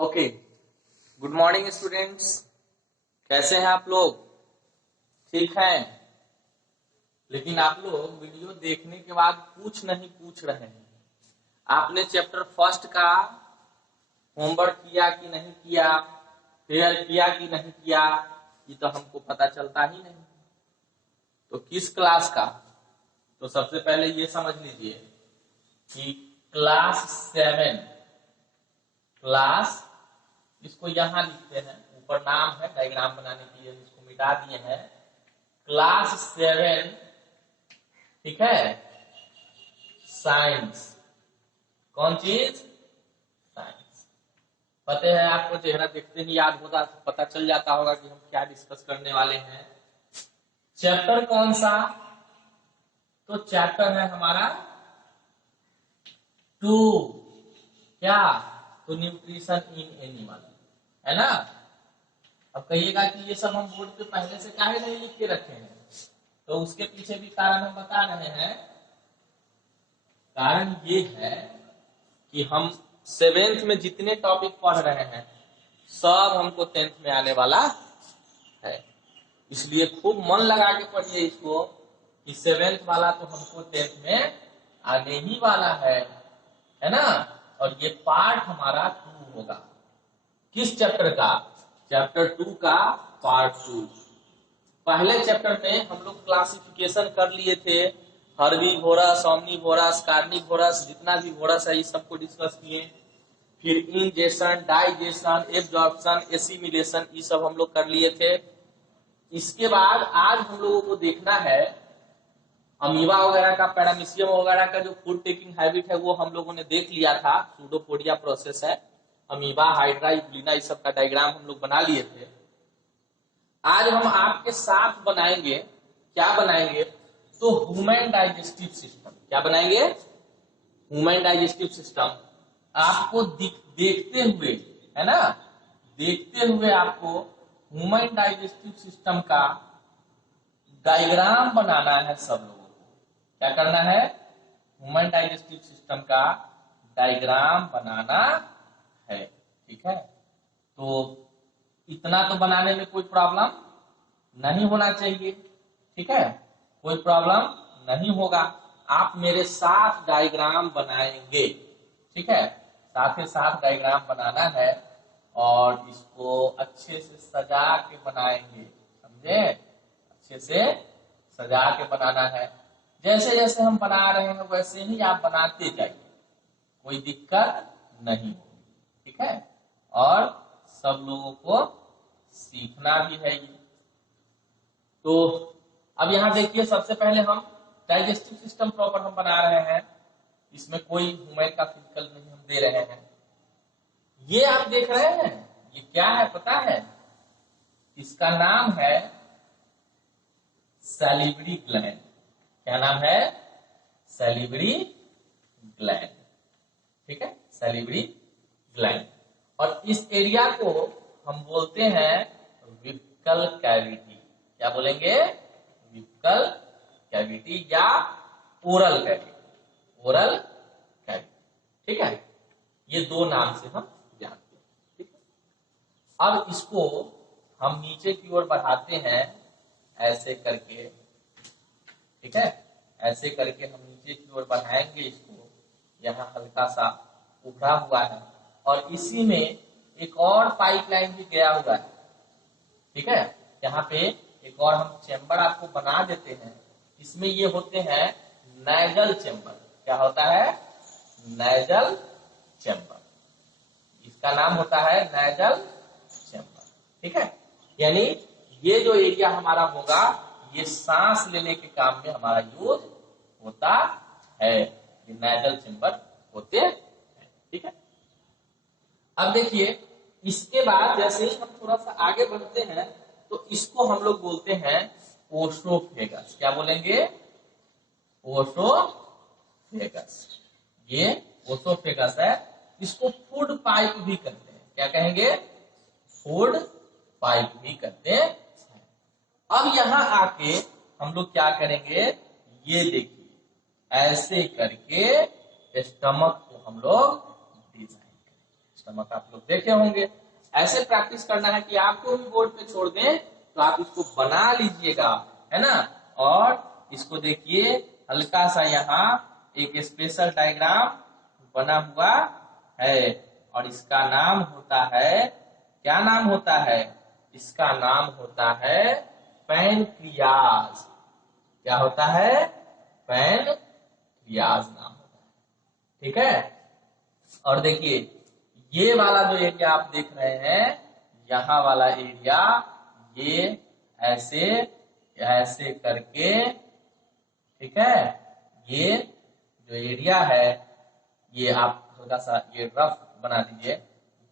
Okay, good morning students. कैसे हैं आप लोग? ठीक हैं? लेकिन आप लोग वीडियो देखने के बाद कुछ नहीं पूछ रहे हैं। आपने चैप्टर फर्स्ट का होमवर्क किया कि नहीं किया, फेयर किया कि नहीं किया, ये तो हमको पता चलता ही नहीं। तो किस क्लास का? तो सबसे पहले ये समझ लीजिए कि क्लास 7, क्लास, इसको यहां लिखते हैं, ऊपर नाम है, डायग्राम बनाने के लिए इसको मिटा दिए हैं। क्लास 7, ठीक है, साइंस। कौन चीज? साइंस। पता है आपको, चेहरा देखते ही याद होता, पता चल जाता होगा कि हम क्या डिस्कस करने वाले हैं। चैप्टर कौन सा? तो चैप्टर है हमारा 2। क्या? तो न्यूट्रिशन इन एनिमल, है ना। अब कहिएगा कि ये सब हम बोर्ड पे पहले से काहे नहीं लिख के रखे हैं, तो उसके पीछे भी कारण हम बता रहे हैं। कारण ये है कि हम 7th में जितने टॉपिक पढ़ रहे हैं सब हमको 10th में आने वाला है, इसलिए खूब मन लगा के पढ़िए इसको कि 7th वाला तो हमको 10th में आने ही वाला है ना। और ये पार्ट हमारा 2 होगा। किस चैप्टर का? चैप्टर 2 का पार्ट 2। पहले चैप्टर में हम लोग क्लासिफिकेशन कर लिए थे, हर्बीवोरस, ओमनीवोरस, कार्निवोरस, जितना भी वोरस है, इस सबको डिस्कस किए। फिर इंजेशन, डाइजेशन, एब्जॉर्प्शन, एसिमिलेशन, ये सब हम लोग कर लिए थे। इसके बाद आज हम लोगों को देखना है अमीबा वगैरह का, पैरामीशियम वगैरह का जो फूड टेकिंग हैबिट है वो हम लोगों ने देख लिया था। सूडोपोडिया प्रोसेस है, अमीबा, हाइड्रा, यूग्लिना, इस सब का डायग्राम हम लोग बना लिए थे। आज हम आपके साथ बनाएंगे, क्या बनाएंगे? तो ह्यूमन डाइजेस्टिव सिस्टम। क्या बनाएंगे? Human digestive system. आपको देखते हुए, है ना, देखते हुए आपको ह्यूमन डाइजेस्टिव सिस्टम का डायग्राम बनाना है सब लोगों को। क्या करना है? ह्यूमन डाइजेस्टिव सिस्टम का डायग्राम बनाना है, ठीक है। तो इतना तो बनाने में कोई प्रॉब्लम नहीं होना चाहिए, ठीक है, कोई प्रॉब्लम नहीं होगा। आप मेरे साथ डायग्राम बनाएंगे, ठीक है, साथ ही साथ डायग्राम बनाना है और इसको अच्छे से सजा के बनाएंगे, समझे? अच्छे से सजा के बनाना है। जैसे जैसे हम बना रहे हैं वैसे ही आप बनाते जाइए, कोई दिक्कत नहीं होगी, ठीक है। और सब लोगों को सीखना भी है ये। तो अब यहां देखिए, सबसे पहले हम डाइजेस्टिव सिस्टम प्रॉपर हम बना रहे हैं, इसमें कोई ह्यूमन का फिजिकल नहीं हम दे रहे हैं। ये आप देख रहे हैं, ये क्या है पता है? इसका नाम है सैलिवरी ग्लैंड। क्या नाम है? सैलिवरी ग्लैंड, ठीक है, सैलिवरी ग्लैंड। और इस एरिया को हम बोलते हैं विक्कल कैविटी। क्या बोलेंगे? विक्कल कैविटी या ओरल कैविटी, ओरल कैविटी, ठीक है। ये दो नाम से हम जानते हैं, ठीक है। अब इसको हम नीचे की ओर बढ़ाते हैं ऐसे करके, ठीक है, ऐसे करके हम नीचे की ओर बढ़ाएंगे इसको। यहाँ हल्का सा उभरा हुआ है और इसी में एक और पाइपलाइन भी गया हुआ है, ठीक है। यहाँ पे एक और हम चेंबर आपको बना देते हैं। इसमें ये होते हैं नेजल चेंबर। क्या होता है? Nasal chamber. इसका नाम होता है नेजल चेंबर, ठीक है। यानी ये जो एरिया हमारा होगा, ये सांस लेने के काम में हमारा यूज होता है। ये नेजल चेंबर होते हैं, ठीक है। अब देखिए, इसके बाद जैसे ही हम थोड़ा सा आगे बढ़ते हैं तो इसको हम लोग बोलते हैं ओसोफेगस। क्या बोलेंगे? ओसोफेगस। ये ओसोफेगस है। इसको फूड पाइप भी कहते हैं। क्या कहेंगे? फूड पाइप भी कहते हैं। अब यहां आके हम लोग क्या करेंगे? ये देखिए, ऐसे करके स्टमक को हम लोग डिजाइन करेंगे। स्टमक आप लोग देखे होंगे। ऐसे प्रैक्टिस करना है कि आपको भी बोर्ड पे छोड़ दें तो आप इसको बना लीजिएगा, है ना। और इसको देखिए हल्का सा यहाँ एक स्पेशल डायग्राम बना हुआ है और इसका नाम होता है, क्या नाम होता है, इसका नाम होता है पैनक्रियाज। क्या होता है, पैनक्रियाज नाम होता है, ठीक है। और देखिए ये वाला जो एरिया आप देख रहे हैं, यहाँ वाला एरिया, ये ऐसे ऐसे करके, ठीक है, ये जो एरिया है ये आप थोड़ा सा ये रफ बना दीजिए,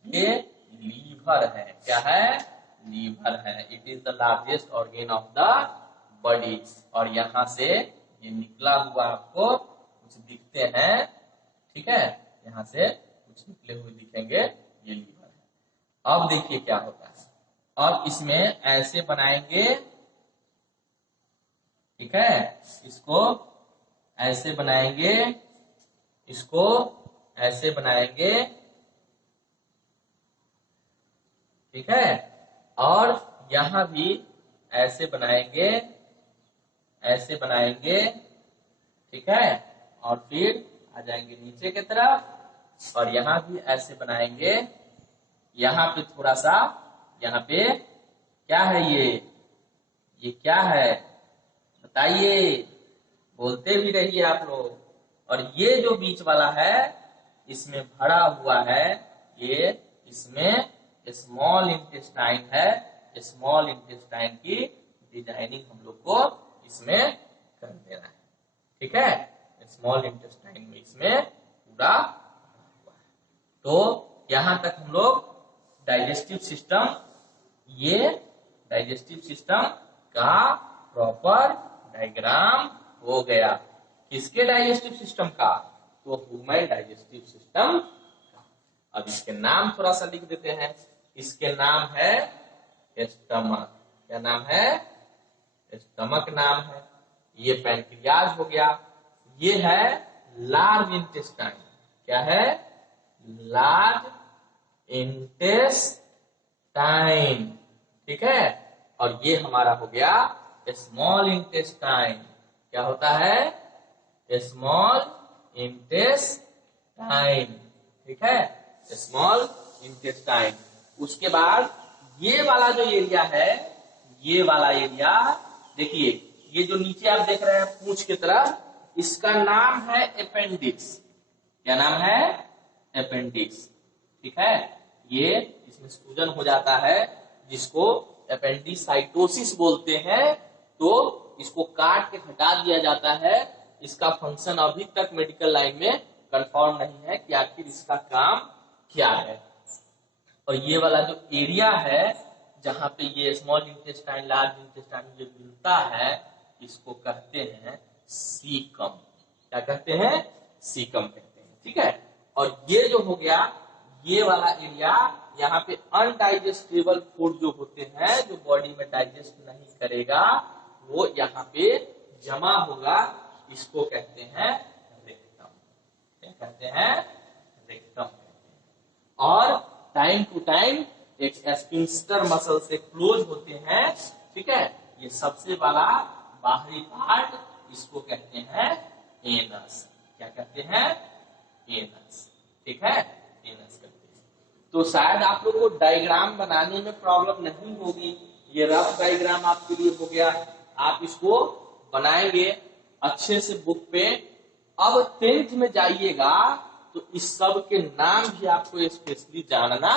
ये लीवर है। क्या है, लीवर है। It is the largest organ of the body. और यहाँ से ये निकला हुआ आपको कुछ दिखते हैं, ठीक है, यहाँ से कुछ निकले हुए दिखेंगे, ये लीवर है। अब देखिए क्या होता है, अब इसमें ऐसे बनाएंगे, ठीक है, इसको ऐसे बनाएंगे, इसको ऐसे बनाएंगे, ठीक है, और यहां भी ऐसे बनाएंगे, ऐसे बनाएंगे, ठीक है, और फिर आ जाएंगे नीचे की तरफ और यहाँ भी ऐसे बनाएंगे। यहाँ पे थोड़ा सा, यहाँ पे क्या है, ये क्या है बताइए, बोलते भी रहिए आप लोग। और ये जो बीच वाला है इसमें भरा हुआ है, ये इसमें स्मॉल इंटेस्टाइन है। स्मॉल इंटेस्टाइन की डिजाइनिंग हम लोग को इसमें कर देना है, ठीक है। स्मॉल इंटेस्टाइन में इसमें पूरा हुआ है। तो यहां तक हम लोग डाइजेस्टिव सिस्टम, ये डाइजेस्टिव सिस्टम का प्रॉपर डायग्राम हो गया। किसके डाइजेस्टिव सिस्टम का, तो ह्यूमन डाइजेस्टिव सिस्टम का। अब इसके नाम थोड़ा सा लिख देते हैं। इसके नाम है स्टमक। क्या नाम है, स्टमक नाम है। ये पैनक्रियाज हो गया। ये है लार्ज इंटेस्टाइन। क्या है, लार्ज इंटेस्टाइन, ठीक है। और ये हमारा हो गया स्मॉल इंटेस्टाइन। क्या होता है, स्मॉल इंटेस्टाइन, ठीक है, स्मॉल इंटेस्टाइन। उसके बाद ये वाला जो एरिया है, ये वाला एरिया देखिए, ये जो नीचे आप देख रहे हैं पूंछ की तरफ, इसका नाम है अपेंडिक्स। क्या नाम है, अपेंडिक्स, ठीक है। ये इसमें सूजन हो जाता है जिसको अपेंडिसाइटोसिस बोलते हैं। तो इसको काट के हटा दिया जाता है। इसका फंक्शन अभी तक मेडिकल लाइन में कंफर्म नहीं है कि आखिर इसका काम क्या है। और ये वाला जो एरिया है जहां पे ये स्मॉल इंटेस्टाइन लार्ज इंटेस्टाइन ये मिलता है, इसको कहते हैं सीकम। क्या कहते हैं, सीकम कहते हैं, ठीक है। और ये जो हो गया ये वाला एरिया, यहाँ पे अनडाइजेस्टेबल फूड जो होते हैं, जो बॉडी में डाइजेस्ट नहीं करेगा, वो यहाँ पे जमा होगा। इसको कहते हैं रेक्टम। क्या कहते हैं, रेक्टम कहते हैं। और टाइम टू टाइम एक स्फिंक्टर मसल से क्लोज होते हैं, ठीक है। ये सबसे बड़ा बाहरी पार्ट, इसको कहते हैं एनस। क्या कहते हैं, एनस, ठीक है, एनस कहते हैं। तो शायद आप लोग को डायग्राम बनाने में प्रॉब्लम नहीं होगी। ये रफ डायग्राम आपके लिए हो गया। आप इसको बनाएंगे अच्छे से बुक पे। अब 10th में जाइएगा तो इस सब के नाम भी आपको स्पेशली जानना,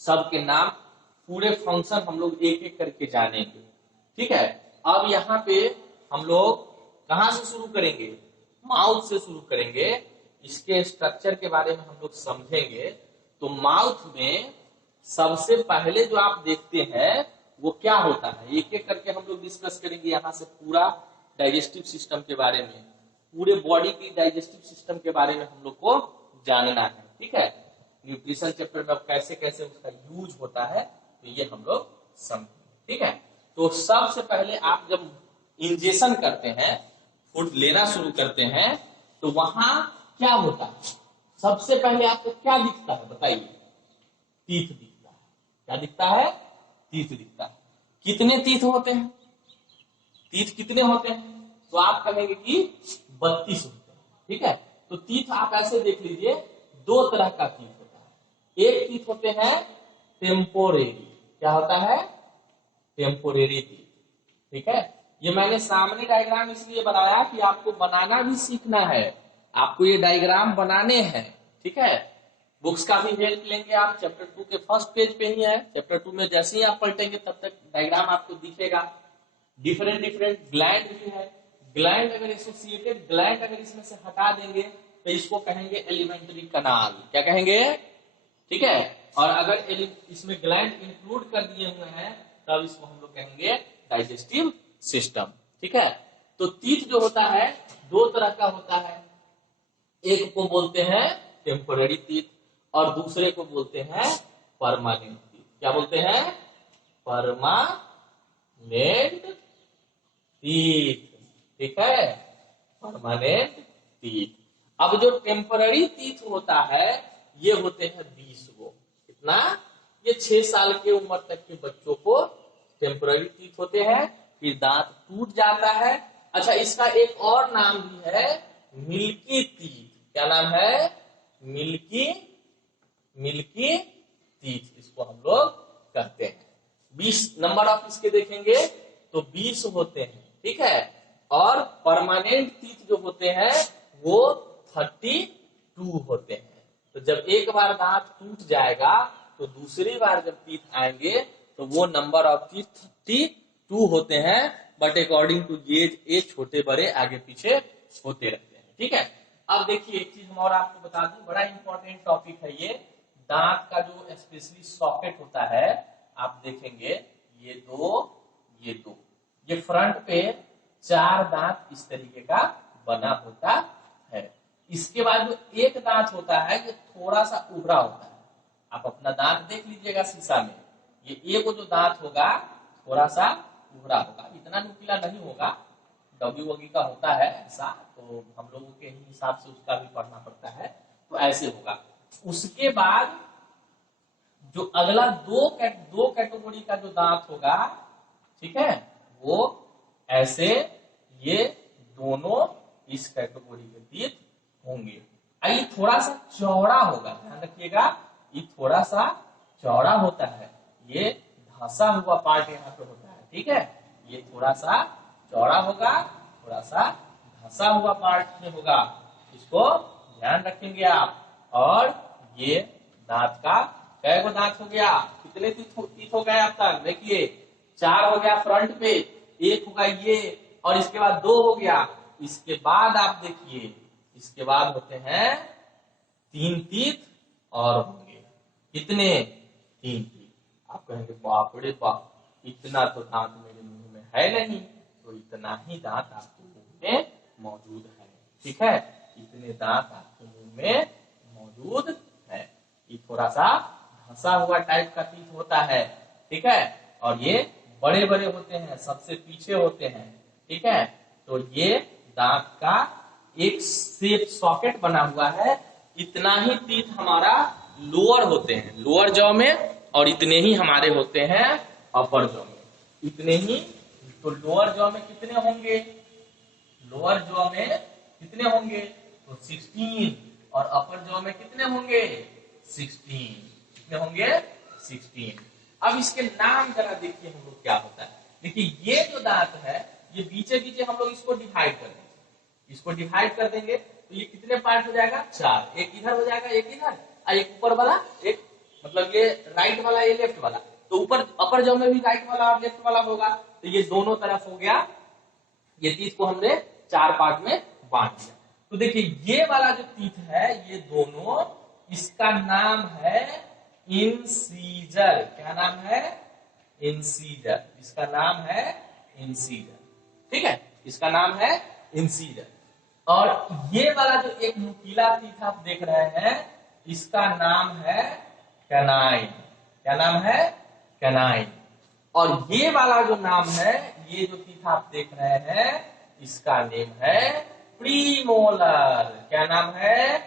सब के नाम, पूरे फंक्शन हम लोग एक एक करके जानेंगे, ठीक है। अब यहाँ पे हम लोग कहां से शुरू करेंगे, माउथ से शुरू करेंगे। इसके स्ट्रक्चर के बारे में हम लोग समझेंगे। तो माउथ में सबसे पहले जो आप देखते हैं वो क्या होता है, एक एक करके हम लोग डिस्कस करेंगे। यहाँ से पूरा डाइजेस्टिव सिस्टम के बारे में, पूरे बॉडी की डाइजेस्टिव सिस्टम के बारे में हम लोग को जानना है, ठीक है। न्यूट्रिशन चैप्टर में अब कैसे कैसे उसका यूज होता है तो ये हम लोग समझेंगे, ठीक है। तो सबसे पहले आप जब इंजेक्शन करते हैं, फूड लेना शुरू करते हैं, तो वहां क्या होता है, सबसे पहले आपको क्या दिखता है बताइए? तीत दिखता है। क्या दिखता है? तीत दिखता है। कितने तीत होते हैं? तीत कितने होते हैं? तो आप कहेंगे कि 32 होते हैं। ठीक है, तो तीत आप ऐसे देख लीजिए, दो तरह का तीत होता है। एक तीत होते हैं टेम्पोरेरी। क्या होता है? टेम्पोरेरी तीत। ठीक है, ये मैंने सामने डायग्राम इसलिए बनाया कि आपको बनाना भी सीखना है, आपको ये डायग्राम बनाने हैं। ठीक है, बुक्स का भी हेल्प लेंगे आप, चैप्टर 2 के फर्स्ट पेज पे ही है। चैप्टर 2 में जैसे ही आप पलटेंगे तब तक डायग्राम आपको दिखेगा। डिफरेंट डिफरेंट ग्लैंड भी है। ग्लैंड अगर एसोसिएटेड ग्लैंड अगर इसमें से हटा देंगे तो इसको कहेंगे एलिमेंट्री कनाल। क्या कहेंगे? ठीक है, और अगर इसमें ग्लैंड इंक्लूड कर दिए हुए हैं तब इसको हम लोग कहेंगे डाइजेस्टिव सिस्टम। ठीक है, तो तीत जो होता है दो तरह का होता है। एक को बोलते हैं टेम्पोररी तीत और दूसरे को बोलते हैं परमानेंट तीत। क्या बोलते हैं? परमानेंट तीत। ठीक है, परमानेंट तीत। अब जो टेम्पररी तीत होता है ये होते हैं 20 गो। कितना? ये 6 साल के उम्र तक के बच्चों को टेम्पररी तीत होते हैं, फिर दांत टूट जाता है। अच्छा, इसका एक और नाम भी है मिल्की तीत। क्या नाम है? मिल्की तीत इसको हम लोग कहते हैं। 20 नंबर ऑफ इसके देखेंगे तो 20 होते हैं। ठीक है, और परमानेंट तीत जो होते हैं वो 32 होते हैं। तो जब एक बार दांत टूट जाएगा तो दूसरी बार जब तीत आएंगे तो वो नंबर ऑफ तीत 32 होते हैं, बट अकॉर्डिंग टू एज छोटे बड़े आगे पीछे होते रहते हैं। ठीक है, अब देखिए एक चीज हम और आपको बता दूं, बड़ा इंपॉर्टेंट टॉपिक है ये। दांत का जो स्पेशली सॉकेट होता है, आप देखेंगे ये दो, ये फ्रंट पे 4 दांत इस तरीके का बना होता है। इसके बाद जो एक दांत होता है ये थोड़ा सा उभरा होता है। आप अपना दांत देख लीजिएगा शीशा में, ये एक जो दांत होगा थोड़ा सा उभरा होगा, इतना नुकीला नहीं होगा। डॉगी वॉगी का होता है ऐसा, तो हम लोगों के हिसाब से उसका भी पढ़ना पड़ता है, तो ऐसे होगा। उसके बाद जो अगला दो कैटेगरी का जो दांत होगा, ठीक है, वो ऐसे ये दोनों इस कैटेगरी के तीत होंगे। ये थोड़ा सा चौड़ा होगा, ध्यान रखिएगा, ये थोड़ा सा चौड़ा होता है। ये धंसा हुआ पार्ट यहाँ पे होता है। ठीक है, ये थोड़ा सा चौड़ा होगा, थोड़ा सा धंसा हुआ पार्ट में होगा, इसको ध्यान रखेंगे आप। और ये दांत का कै गो दांत हो गया? कितने तीत हो गए आप तक? देखिए 4 हो गया फ्रंट पे, 1 होगा ये, और इसके बाद 2 हो गया। इसके बाद आप देखिए, इसके बाद होते हैं 3 तीत और होंगे। कितने? 3 तीत। आप कहेंगे बाप रे बाप, इतना तो दांत मेरे मुंह में है नहीं, तो इतना ही दांत आपके मुंह में मौजूद है। ठीक है, इतने दांत आपके मुंह में मौजूद है। ये थोड़ा सा धंसा हुआ टाइप का तीत होता है। ठीक है, और ये बड़े बड़े होते हैं, सबसे पीछे होते हैं। ठीक है, तो ये दांत का एक शेप सॉकेट बना हुआ है। इतना ही तीत हमारा लोअर होते हैं, लोअर जॉ में, और इतने ही हमारे होते हैं अपर जॉ में, इतने ही। तो लोअर जॉ में कितने होंगे? लोअर जॉ में कितने होंगे? तो 16, और अपर जॉ में कितने होंगे? 16। कितने होंगे? 16। अब इसके नाम जरा देखिए हम लोग क्या होता है। देखिए ये जो दांत है, ये बीचे बीचे हम लोग इसको डिवाइड कर देंगे, इसको डिवाइड कर देंगे तो ये कितने पार्ट हो जाएगा? 4। एक इधर हो जाएगा, एक इधर, और एक ऊपर वाला, एक मतलब ये राइट वाला, ये लेफ्ट वाला। तो ऊपर अपर जॉ में भी राइट वाला और लेफ्ट वाला होगा, तो ये दोनों तरफ हो गया। ये तीत को हमने 4 पार्ट में बांट दिया। तो देखिए ये वाला जो तीत है, ये दोनों, इसका नाम है इंसीजर। क्या नाम है? इंसीजर। इसका नाम है इंसीजर। ठीक है, इसका नाम है इंसीजर। और ये वाला जो एक नुकीला तीत आप देख रहे हैं, इसका नाम है कैनाइन। क्या नाम है? कैनाइन। और ये वाला जो नाम है, ये जो तीत आप देख रहे हैं, इसका नेम है प्रीमोलर। क्या नाम है?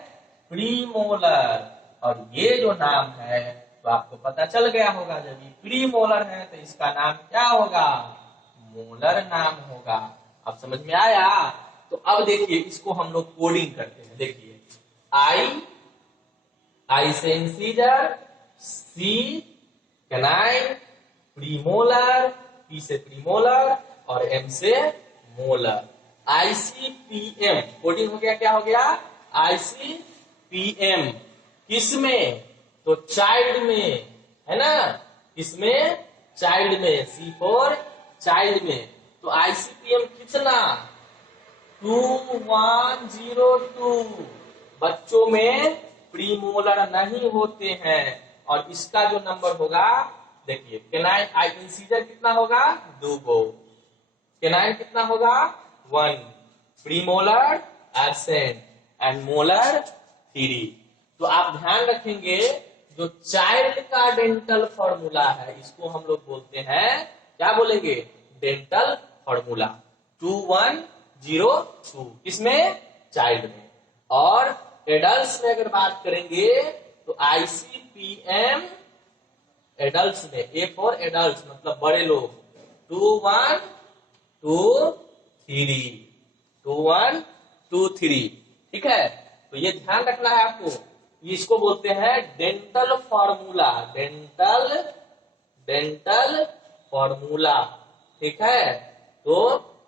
प्रीमोलर। और ये जो नाम है तो आपको पता चल गया होगा, जब ये प्रीमोलर है तो इसका नाम क्या होगा, मोलर नाम होगा। अब समझ में आया। तो अब देखिए इसको हम लोग कोडिंग करते हैं। देखिए आई से इंसीजर, सी कैनाइन, प्रीमोलर, पी से प्रीमोलर और एम से मोलर। आईसीपीएम कोडिंग हो गया, क्या हो गया, आईसीपीएम। किसमें, तो चाइल्ड में, है ना, किसमें, चाइल्ड में, सी फॉर चाइल्ड में। तो आईसीपीएम कितना, 2102। बच्चों में प्रीमोलर नहीं होते हैं। और इसका जो नंबर होगा, देखिए केनाइन आई इंसीजर कितना होगा, 2 गो, केनाइन कितना होगा, 1, प्रीमोलर एब्सेंट एंड मोलर 3। तो आप ध्यान रखेंगे जो चाइल्ड का डेंटल फॉर्मूला है इसको हम लोग बोलते हैं, क्या बोलेंगे, डेंटल फॉर्मूला 2102। किसमें, चाइल्ड में। और एडल्ट में अगर बात करेंगे तो आईसीपीएम एडल्ट में, ए फॉर एडल्ट मतलब बड़े लोग, 2123। ठीक है। तो ये ध्यान रखना है आपको, इसको बोलते हैं डेंटल फॉर्मूला, डेंटल फॉर्मूला। ठीक है। तो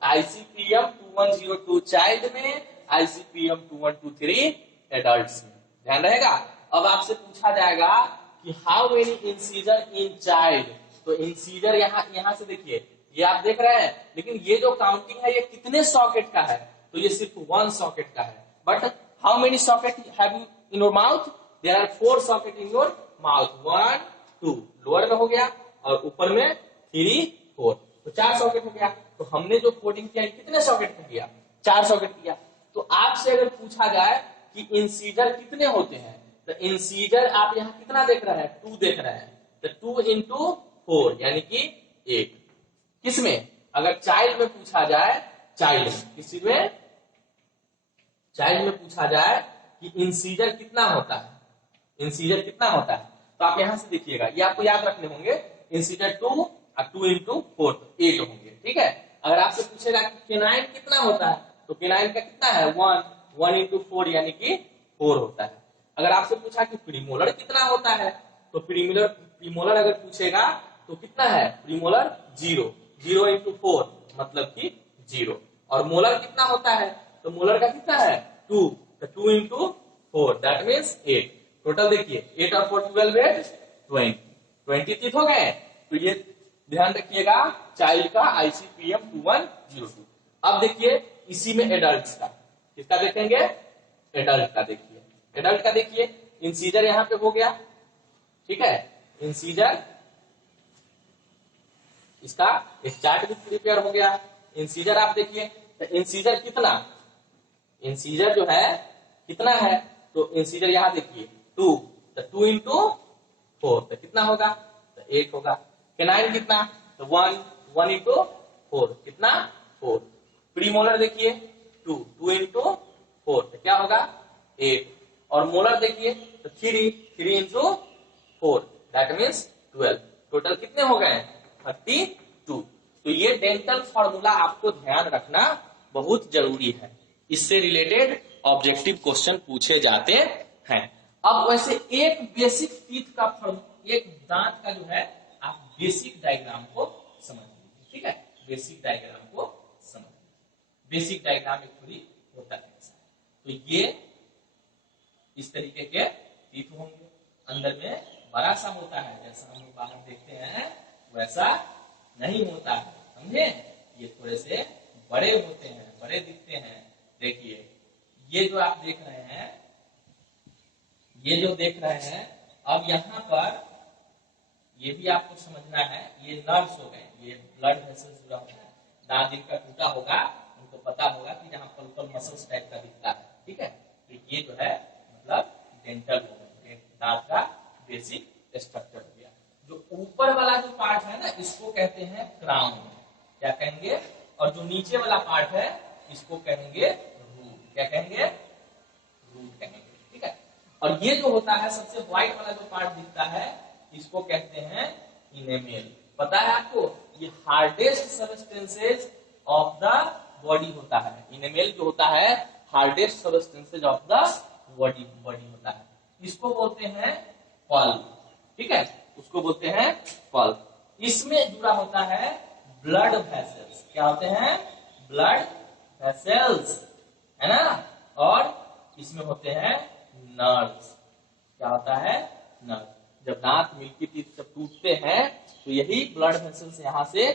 आईसीपीएम 2102 चाइल्ड में, आईसीपीएम 2123 एडल्ट्स में। ध्यान रहेगा। अब आपसे पूछा जाएगा कि how many incisor in child. तो इंसीजर यहां से देखिए, ये आप देख रहे हैं, लेकिन ये जो काउंटिंग है ये कितने सॉकेट का है, तो ये सिर्फ 1 सॉकेट का है। But how many socket have you in your mouth, there are 4 socket in your mouth, 1 2 lower में हो गया और ऊपर में 3 4, तो 4 सॉकेट हो गया। तो हमने जो कोडिंग किया कितने सॉकेट में किया, 4 सॉकेट किया। तो आपसे अगर पूछा जाए कि इंसीजर कितने होते हैं, तो इंसीजर आप यहाँ कितना देख रहे हैं, 2 देख रहे हैं, तो 2 इंटू 4 यानी कि 8। किसमें, अगर चाइल्ड में पूछा जाए, चाइल्ड में, किसी में चाइल्ड में पूछा जाए कि इंसीजर कितना होता है, इंसीजर कितना होता है, तो आप यहां से देखिएगा, ये आपको याद रखने होंगे, इंसीजर 2 और 2 इंटू 4 8 होंगे। ठीक है। अगर आपसे पूछेगा कि केनाइन कितना होता है, तो केनाइन का कितना है, 1 इंटू 4 यानी कि 4 होता है। अगर आपसे पूछा कि प्रीमोलर कितना होता है, तो प्रीमोलर अगर पूछेगा तो कितना है, प्रीमोलर 0 इंटू 4 मतलब कि 0। और मोलर कितना होता है, तो मोलर का कितना है, 2, तो 2 इंटू 4 दैट मीन्स 8। टोटल देखिए 8 और 4 12 20 तीत हो गए। तो ये ध्यान रखिएगा चाइल्ड का आईसीपीएम 2102। अब देखिए इसी में एडल्ट का, किसका देखेंगे, एडल्ट का देखिए, एडल्ट का देखिए, इंसीजर यहां पे हो गया। ठीक है, इंसीजर, इसका एक चार्ट भी प्रिपेयर हो गया। इंसीजर आप देखिए, तो इंसीजर कितना, इंसीजर जो है कितना है, तो इंसीजर यहां देखिए 2, तो 2 इंटू 4 तो कितना होगा, तो 8 होगा। केनाइन कितना, तो 1 इंटू 4 कितना, 4। प्रीमोलर देखिए 2 इंटू 4 तो क्या होगा, 8। और मोलर देखिए तो 3 इंटू 4 दैट मीन्स 12। टोटल कितने हो गए, 32। तो ये डेंटल फॉर्मूला आपको ध्यान रखना बहुत जरूरी है, इससे रिलेटेड ऑब्जेक्टिव क्वेश्चन पूछे जाते हैं। अब वैसे एक बेसिक टीथ का एक दांत का जो है, आप बेसिक डायग्राम को समझ लीजिए। ठीक है, बेसिक डायग्राम को समझ लीजिए। बेसिक डायग्राम एक थोड़ी होता है, तो ये इस तरीके के टीथ होंगे, अंदर में बड़ा सा होता है, जैसा हम लोग बाहर देखते हैं वैसा नहीं होता है, समझे, ये थोड़े से बड़े होते हैं, बड़े दिखते हैं। देखिए ये जो आप देख रहे हैं, ये जो देख रहे हैं, अब यहाँ पर ये भी आपको समझना है, ये नर्व्स हो गए, ये ब्लड वेसल्स जुड़ा होता है, दांत जिनका टूटा होगा उनको पता होगा कि जहाँ पल्पल मसल्स टाइप का दिखता है। ठीक है, तो ये जो है मतलब डेंटल हो गया, दांत का बेसिक स्ट्रक्चर हो गया। जो ऊपर वाला जो पार्ट है ना, इसको कहते हैं क्राउन, क्या कहेंगे, और जो नीचे वाला पार्ट है इसको कहेंगे रूट, क्या कहेंगे, रूट कहेंगे। ठीक है, और ये जो होता है सबसे व्हाइट वाला जो पार्ट दिखता है इसको कहते हैं इनेमेल। पता है आपको, ये hardest substances of the body होता है। इनेमेल जो होता है hardest substances of the body होता है। इसको बोलते हैं पल्प, ठीक है, उसको बोलते हैं पल्प। इसमें जुड़ा होता है ब्लड वेसल्स। क्या होते हैं? ब्लड वेसल्स, है ना। और इसमें होते हैं नर्व्स। क्या होता है? नर्व। जब दांत मिल्की टीथ जब टूटते हैं तो यही ब्लड वेसल्स यहाँ से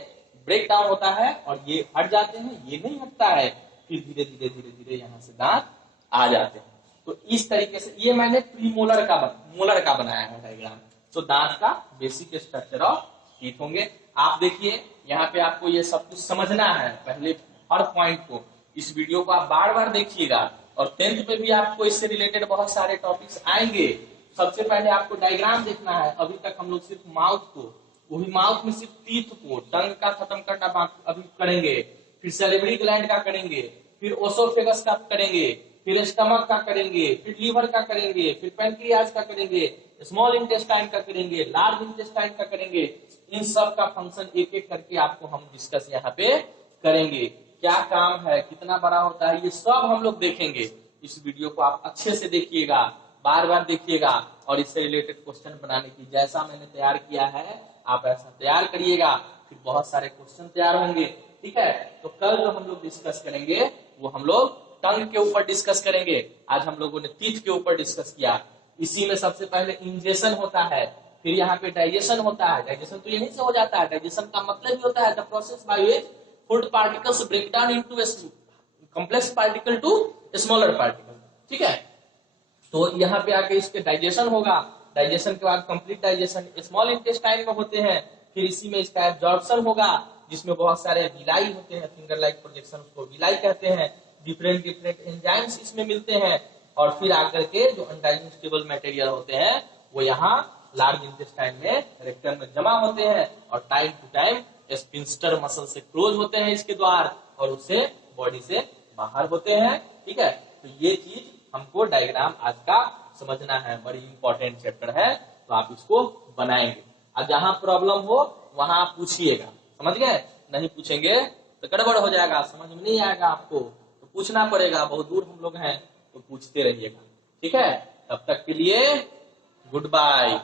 ब्रेक डाउन होता है और ये हट जाते हैं। ये नहीं हटता है, फिर धीरे धीरे धीरे धीरे यहाँ से दांत आ जाते हैं। तो इस तरीके से ये मैंने प्रीमोलर का बनाया है डायग्राम। तो दांत का बेसिक स्ट्रक्चर ऑफ टीथ होंगे। आप देखिए यहाँ पे आपको ये सब कुछ समझना है पहले, हर पॉइंट को। इस वीडियो को आप बार बार देखिएगा और 10th पे भी आपको इससे रिलेटेड बहुत सारे टॉपिक्स आएंगे। सबसे पहले आपको डायग्राम देखना है। अभी तक हम लोग सिर्फ माउथ को, वही माउथ में सिर्फ टीथ को, टंग का खत्म करना अभी करेंगे, फिर सैलिवरी ग्लैंड का करेंगे, फिर ओसोफेगस का करेंगे, फिर स्टमक का करेंगे, फिर लीवर का करेंगे, फिर पैनक्रियाज का करेंगे, स्मॉल इंटेस्टाइन का करेंगे, लार्ज इंटेस्टाइन का करेंगे। इन सब का फंक्शन एक एक करके आपको हम डिस्कस यहाँ पे करेंगे। क्या काम है, कितना बड़ा होता है, ये सब हम लोग देखेंगे। इस वीडियो को आप अच्छे से देखिएगा, बार बार देखिएगा और इससे रिलेटेड क्वेश्चन बनाने की जैसा मैंने तैयार किया है आप ऐसा तैयार करिएगा, फिर बहुत सारे क्वेश्चन तैयार होंगे। ठीक है, तो कल जो हम लोग डिस्कस करेंगे वो हम लोग टंग के ऊपर डिस्कस करेंगे। आज हम लोगों ने टीथ के ऊपर डिस्कस किया। इसी में सबसे पहले इंजेशन होता है, फिर यहाँ पे डाइजेशन होता है। डाइजेशन तो यहीं से हो जाता है। डाइजेशन का मतलब ही होता है the process by which food particles break down into complex particle to smaller particle. ठीक है, तो यहाँ पे आके इसके डाइजेशन होगा। डाइजेशन के बाद कंप्लीट डाइजेशन स्मॉल इंटेस्टाइन में होते हैं। फिर इसी में इसका एब्जॉर्प्शन होगा जिसमें बहुत सारे विलाई होते हैं, फिंगर लाइक प्रोजेक्शन, उसको विलाई कहते हैं। डिफरेंट डिफरेंट एंजाइम्स इसमें मिलते हैं और फिर आकर के जो अनडाइजेस्टेबल मटेरियल होते हैं वो यहाँ लार्ज इंटेस्टाइन में रेक्टम में जमा होते हैं और time to time sphincter muscle से क्लोज होते हैं इसके द्वार और उससे बॉडी से बाहर होते हैं। ठीक है, तो ये चीज हमको डायग्राम आज का समझना है, बड़ी इंपॉर्टेंट चैप्टर है, तो आप इसको बनाएंगे। अब जहां प्रॉब्लम हो वहां आप पूछिएगा, समझ गए? नहीं पूछेंगे तो गड़बड़ हो जाएगा, समझ में नहीं आएगा आपको, तो पूछना पड़ेगा। बहुत दूर हम लोग हैं तो पूछते रहिएगा। ठीक है, तब तक के लिए गुड बाय।